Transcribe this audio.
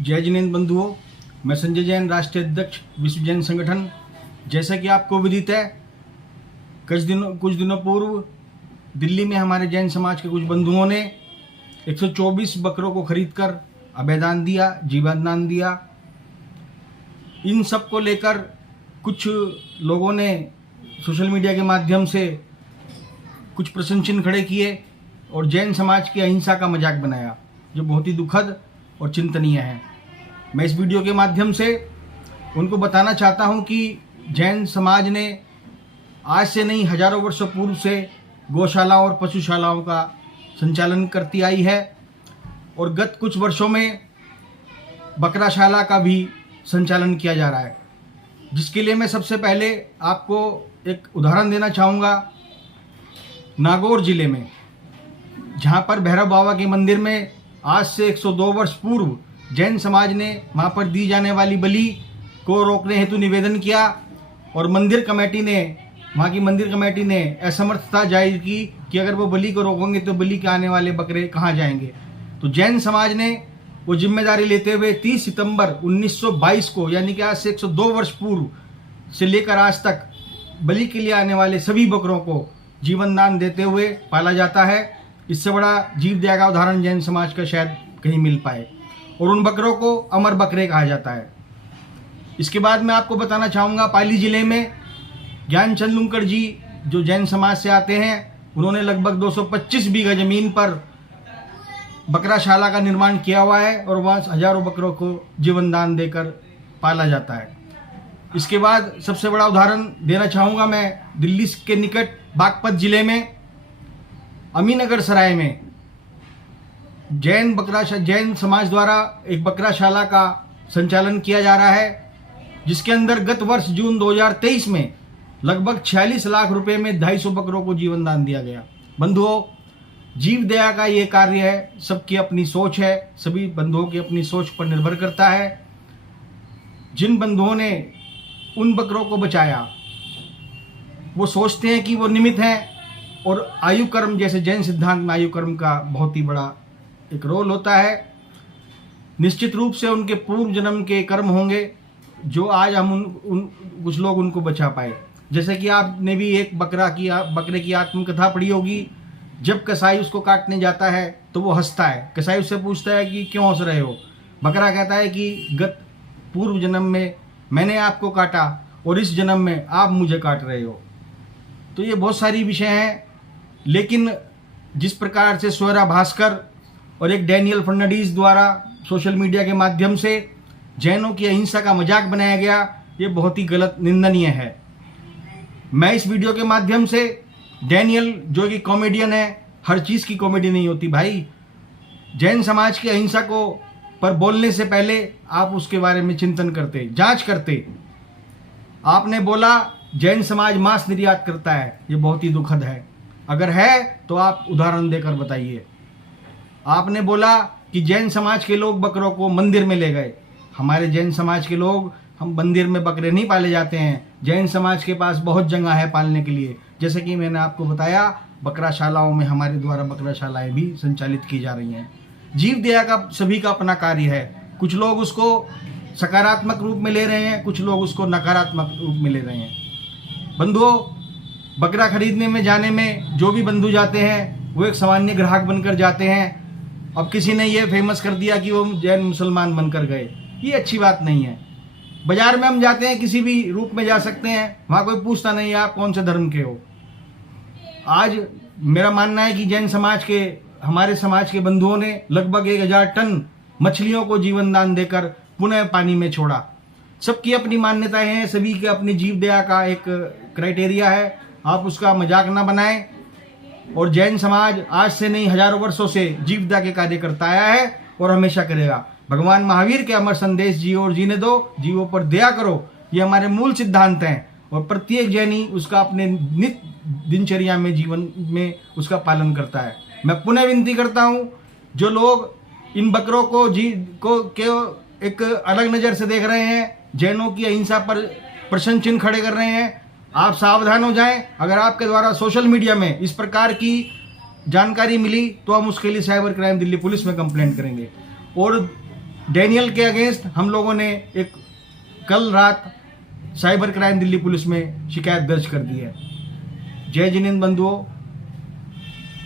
जय जिनेन्द्र बंधुओं, मैं संजय जैन, राष्ट्रीय अध्यक्ष विश्व जैन संगठन। जैसा कि आपको विदित है, कुछ दिनों पूर्व दिल्ली में हमारे जैन समाज के कुछ बंधुओं ने 124 बकरों को खरीदकर अभयदान दिया, जीवनदान दिया। इन सब को लेकर कुछ लोगों ने सोशल मीडिया के माध्यम से कुछ प्रश्न चिन्ह खड़े किए और जैन समाज की अहिंसा का मजाक बनाया, जो बहुत ही दुखद और चिंतनीय है। मैं इस वीडियो के माध्यम से उनको बताना चाहता हूं कि जैन समाज ने आज से नहीं, हजारों वर्षों पूर्व से गौशालाओं और पशुशालाओं का संचालन करती आई है और गत कुछ वर्षों में बकराशाला का भी संचालन किया जा रहा है, जिसके लिए मैं सबसे पहले आपको एक उदाहरण देना चाहूँगा। नागौर जिले में, जहाँ पर भैरव बाबा के मंदिर में आज से 102 वर्ष पूर्व जैन समाज ने वहाँ पर दी जाने वाली बलि को रोकने हेतु निवेदन किया और वहाँ की मंदिर कमेटी ने असमर्थता जाहिर की कि अगर वो बलि को रोकेंगे तो बलि के आने वाले बकरे कहाँ जाएंगे। तो जैन समाज ने वो जिम्मेदारी लेते हुए 30 सितंबर 1922 को, यानी कि आज से 102 वर्ष पूर्व से लेकर आज तक बलि के लिए आने वाले सभी बकरों को जीवन दान देते हुए पाला जाता है। इससे बड़ा जीव दया का उदाहरण जैन समाज का शायद कहीं मिल पाए और उन बकरों को अमर बकरे कहा जाता है। इसके बाद मैं आपको बताना चाहूँगा, पाली जिले में ज्ञानचंद लुंकर जी जो जैन समाज से आते हैं, उन्होंने लगभग 225 बीघा जमीन पर बकराशाला का निर्माण किया हुआ है और वहाँ हजारों बकरों को जीवन दान देकर पाला जाता है। इसके बाद सबसे बड़ा उदाहरण देना चाहूँगा मैं, दिल्ली के निकट बागपत जिले में अमीनगर सराय में जैन समाज द्वारा एक बकराशाला का संचालन किया जा रहा है, जिसके अंदर गत वर्ष जून 2023 में लगभग 46 लाख रुपए में 250 बकरों को जीवन दान दिया गया। बंधुओं, जीव दया का ये कार्य है, सबकी अपनी सोच है, सभी बंधुओं की अपनी सोच पर निर्भर करता है। जिन बंधुओं ने उन बकरों को बचाया वो सोचते हैं कि वो निमित्त हैं और आयु कर्म, जैसे जैन सिद्धांत में आयु कर्म का बहुत ही बड़ा एक रोल होता है। निश्चित रूप से उनके पूर्व जन्म के कर्म होंगे जो आज हम कुछ लोग उनको बचा पाए। जैसे कि आपने भी एक बकरे की आत्मकथा पढ़ी होगी। जब कसाई उसको काटने जाता है तो वो हंसता है। कसाई उससे पूछता है कि क्यों हंस रहे हो? बकरा कहता है कि गत पूर्व जन्म में मैंने आपको काटा और इस जन्म में आप मुझे काट रहे हो। तो ये बहुत सारी विषय हैं, लेकिन जिस प्रकार से स्वरा भास्कर और एक डैनियल फर्नांडीज द्वारा सोशल मीडिया के माध्यम से जैनों की अहिंसा का मजाक बनाया गया, ये बहुत ही गलत, निंदनीय है। मैं इस वीडियो के माध्यम से डैनियल जो कि कॉमेडियन है, हर चीज़ की कॉमेडी नहीं होती भाई। जैन समाज की अहिंसा को पर बोलने से पहले आप उसके बारे में चिंतन करते, जांच करते। आपने बोला जैन समाज मांस निर्यात करता है, ये बहुत ही दुखद है। अगर है तो आप उदाहरण देकर बताइए। आपने बोला कि जैन समाज के लोग बकरों को मंदिर में ले गए। हमारे जैन समाज के लोग, हम मंदिर में बकरे नहीं पाले जाते हैं। जैन समाज के पास बहुत जगह है पालने के लिए। जैसे कि मैंने आपको बताया, बकराशालाओं में हमारे द्वारा बकराशालाएं भी संचालित की जा रही हैं। जीव दया का सभी का अपना कार्य है। कुछ लोग उसको सकारात्मक रूप में ले रहे हैं, कुछ लोग उसको नकारात्मक रूप में ले रहे हैं। बंधुओं, बकरा खरीदने में जाने में जो भी बंधु जाते हैं वो एक सामान्य ग्राहक बनकर जाते हैं। अब किसी ने ये फेमस कर दिया कि वो जैन मुसलमान बनकर गए, ये अच्छी बात नहीं है। बाजार में हम जाते हैं, किसी भी रूप में जा सकते हैं, वहाँ कोई पूछता नहीं है आप कौन से धर्म के हो। आज मेरा मानना है कि जैन समाज के, हमारे समाज के बंधुओं ने लगभग 1000 टन मछलियों को जीवन दान देकर पुनः पानी में छोड़ा। सबकी अपनी मान्यताएं हैं, सभी के अपनी जीव दया का एक क्राइटेरिया है, आप उसका मजाक ना बनाएं। और जैन समाज आज से नहीं, हजारों वर्षों से जीव दया के कार्य करता आया है और हमेशा करेगा। भगवान महावीर के अमर संदेश जियो और जीने दो, जीवों पर दया करो, ये हमारे मूल सिद्धांत हैं और प्रत्येक जैनी उसका अपने नित्य दिनचर्या में, जीवन में उसका पालन करता है। मैं पुनः विनती करता हूँ, जो लोग इन बकरों को एक अलग नज़र से देख रहे हैं, जैनों की अहिंसा पर प्रश्न चिन्ह खड़े कर रहे हैं, आप सावधान हो जाएं। अगर आपके द्वारा सोशल मीडिया में इस प्रकार की जानकारी मिली तो हम उसके लिए साइबर क्राइम दिल्ली पुलिस में कंप्लेंट करेंगे। और डैनियल के अगेंस्ट हम लोगों ने एक कल रात साइबर क्राइम दिल्ली पुलिस में शिकायत दर्ज कर दी है। जय जिनेंद्र बंधुओं,